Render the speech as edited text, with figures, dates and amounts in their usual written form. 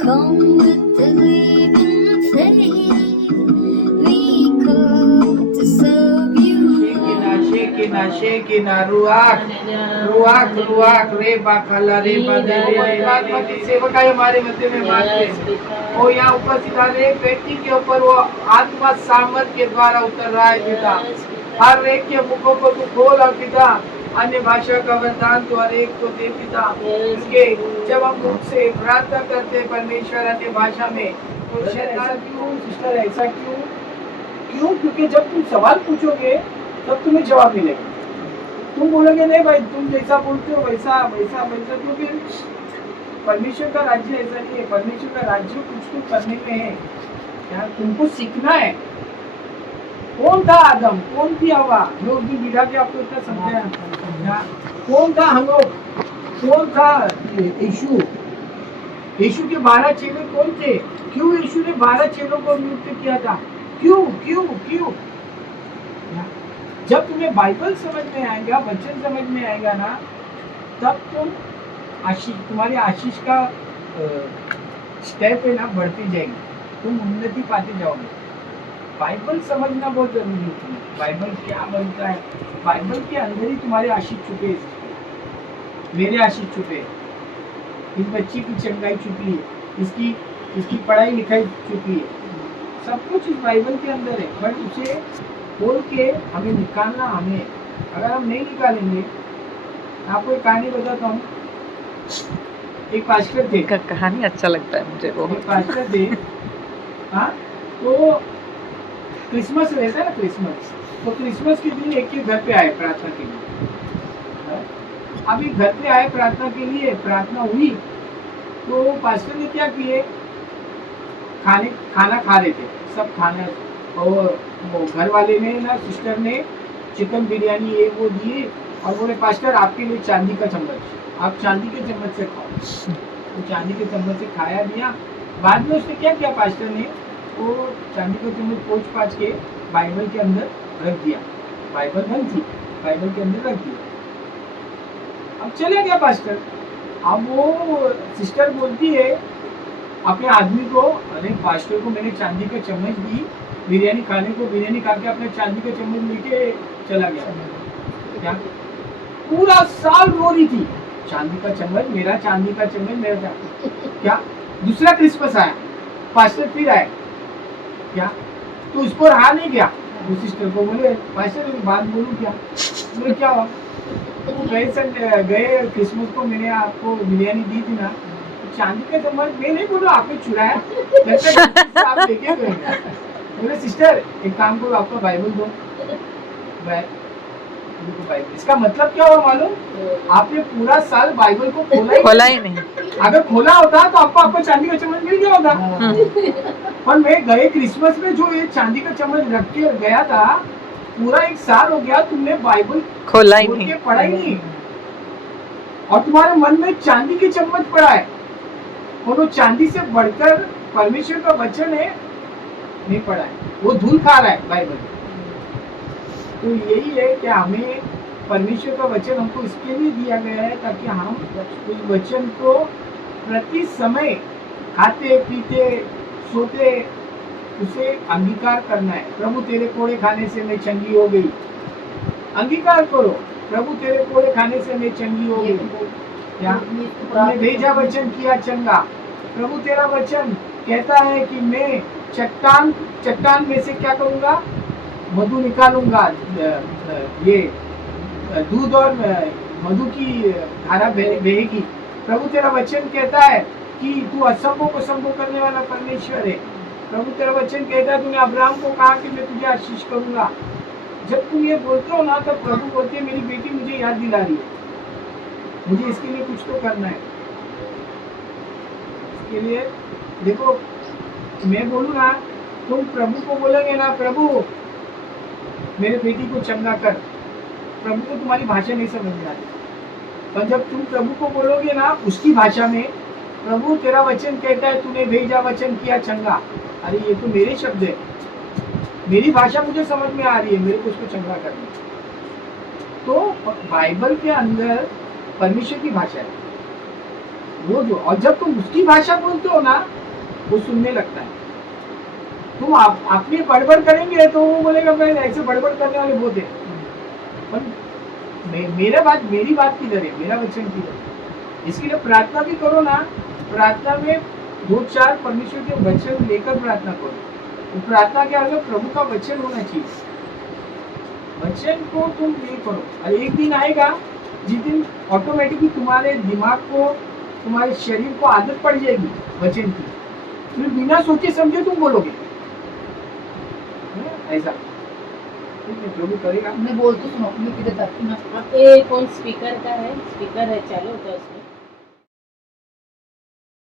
Come with the leaving faith. We come to serve you. Shekina, ruach, रे बाखाला रे बादे रे परमात्मा की सेवकाई हमारे मध्य में मानते हैं। वो यहाँ उपस्थित हर एक व्यक्ति के ऊपर वो आत्मा सामर्थ के द्वारा उतर रहा है पिता। हर एक के मुखों को तू खोल और पिता अन्य भाषा का वरदान तो हर एक को दे पिता। इसके जब हम मुख से प्रार्थना करते हैं परमेश्वर अन्य भाषा में तो शैतान क्यों सिस्टर ऐसा क्यों क्योंकि जब तुम सवाल पूछोगे तब तुम्हें जवाब मिलेगा। तुम बोलोगे नहीं भाई तुम जैसा बोलते हो वैसा वैसा वैसा, तो फिर परमेश्वर का राज्य ऐसा नहीं है। परमेश्वर का राज्य कुछ तो करने में है, क्या तुमको सीखना है। कौन था आदम, कौन थी हवा, जो उस दिन बिठा के आपको इतना समझाया। कौन था हम लोग, कौन था यीशु के 12 चेले कौन थे, क्यों यीशु ने 12 चेलों को नियुक्त किया था, क्यों क्यों क्यों। जब तुम्हें बाइबल समझ में आएगा, वचन समझ में आएगा ना, तब तुम तुम्हारी आशीष का स्टेप है ना बढ़ती जाएगी, तुम उन्नति पाते जाओगे। बाइबल समझना बहुत जरूरी है तुम्हें। बाइबल क्या बोलता है, बाइबल के अंदर ही तुम्हारे आशीष छुपे है, मेरे आशीष छुपे, इस बच्ची की चंगाई छुपी है, इसकी पढ़ाई लिखाई छुपी है, सब कुछ इस बाइबल के अंदर है। बट उसे खोल के हमें निकालना, हमें अगर हम नहीं निकालेंगे। आपको एक कहानी बताता हूँ। एक पास्टर थे, कहानी अच्छा लगता है मुझे वो। एक पास्टर थे, हाँ, तो क्रिसमस रहता है ना, क्रिसमस, तो क्रिसमस के दिन एक के घर पे आए प्रार्थना के लिए। अभी घर पे आए प्रार्थना के लिए, प्रार्थना हुई तो पास्टर ने क्या किए, खाना खा रहे थे सब, खाना, और वो घर वाले ने ना, सिस्टर ने चिकन बिरयानी ये वो दिए और बोले पास्टर आपके लिए चांदी का चम्मच, आप चांदी के चम्मच से खाओ। तो चांदी के चम्मच से खाया दिया। बाद में उसने क्या किया, पास्टर ने वो चांदी का चम्मच पोंछ पाछ के बाइबल के अंदर रख दिया। बाइबल बंद थी, बाइबल के अंदर रख दिया। अब चले गया पास्टर। अब वो सिस्टर बोलती है अपने आदमी को, अरे पास्टर को मैंने चांदी का चम्मच दी बिरयानी खाने को, बिरयानी खा के अपने चांदी का चम्मच लेके चला गया। क्या पूरा साल रो रही थी, चांदी का चम्मच मेरा, चांदी का चम्मच मेरा। क्या दूसरा क्रिसमस आया, पास्टर फिर आए, क्या तो उसको रहा नहीं गया। वो सिस्टर को बोले पास्टर एक बात बोलूं क्या, बोले क्या हुआ, गए क्रिसमस को मैंने आपको बिरयानी दी थी ना, चांदी का चम्मच मैं नहीं बोलूं आपने चुराया, आप लेके गए। बोले सिस्टर एक काम करो, आपका बाइबल दो। बाइबल, इसका मतलब क्या हुआ मालूम, आपने पूरा साल बाइबल को खोला ही नहीं। अगर खोला होता तो आपको चांदी का चम्मच मिल गया होता। पर मैं गए क्रिसमस में जो ये चांदी का चम्मच रख के गया था, पूरा एक साल हो गया तुमने बाइबल खोला ही नहीं, पढ़ा ही नहीं, और तुम्हारे मन में चांदी के चम्मच पड़ा है। वो चांदी से बढ़कर परमेश्वर का वचन है, नहीं पढ़ा है, वो धूल खा रहा है बाइबल। तो यही है कि हमें परमेश्वर का वचन हमको इसके लिए दिया गया है ताकि हम उस वचन को प्रति समय खाते पीते सोते उसे अंगीकार करना है। प्रभु तेरे कोड़े खाने से मैं चंगी हो गई, अंगीकार करो, प्रभु तेरे कोड़े खाने से मैं चंगी हो गई। क्या तुमने भेजा वचन किया चंगा। प्रभु तेरा वचन कहता है कि मैं चट्टान में से क्या करूंगा, मधु निकालूंगा, ये दूध और मधु की धारा बहेगी। प्रभु तेरा वचन कहता है कि तू असंभव को संभव करने वाला परमेश्वर है। प्रभु तेरा वचन कहता है, तूने अब्राहम को कहा कि मैं तुझे आशीष करूंगा। जब तुम ये बोलते हो ना, तब प्रभु बोलते हैं मेरी बेटी मुझे याद दिला रही है, मुझे इसके लिए कुछ तो करना है। इसके लिए देखो, मैं बोलूँ ना, तुम प्रभु को बोलोगे ना, प्रभु मेरे बेटी को चंगा कर, प्रभु को तुम्हारी भाषा नहीं समझ में आती। पर जब तुम प्रभु को बोलोगे ना उसकी भाषा में, प्रभु तेरा वचन कहता है तूने भेजा वचन किया चंगा, अरे ये तो मेरे शब्द है, मेरी भाषा मुझे समझ में आ रही है, मेरे को उसको चंगा करना। तो बाइबल के अंदर परमेश्वर की भाषा है, वो जो, और जब तुम उसकी भाषा बोलते हो ना वो सुनने लगता है। तुम अपनी बड़बड़ करेंगे तो वो बोलेगा मैं ऐसे बड़बड़ करने वाले बहुत है, पर मेरी बात किधर है, मेरा वचन किधर है। इसके लिए प्रार्थना भी करो ना, प्रार्थना में 2-4 परमेश्वर के वचन लेकर प्रार्थना करो। तो प्रार्थना के आगे प्रभु का वचन होना चाहिए, वचन को तुम ये करो। और एक दिन आएगा जिस दिन ऑटोमेटिकली तुम्हारे दिमाग को, तुम्हारे शरीर को आदत पड़ जाएगी वचन की, फिर बिना सोचे समझे तुम बोलोगे ऐसा। प्रभु करेगा। मैं बोल तो सुनो, मैं किधर तक आपके फोन स्पीकर का है, स्पीकर है चालू होता है उसमें।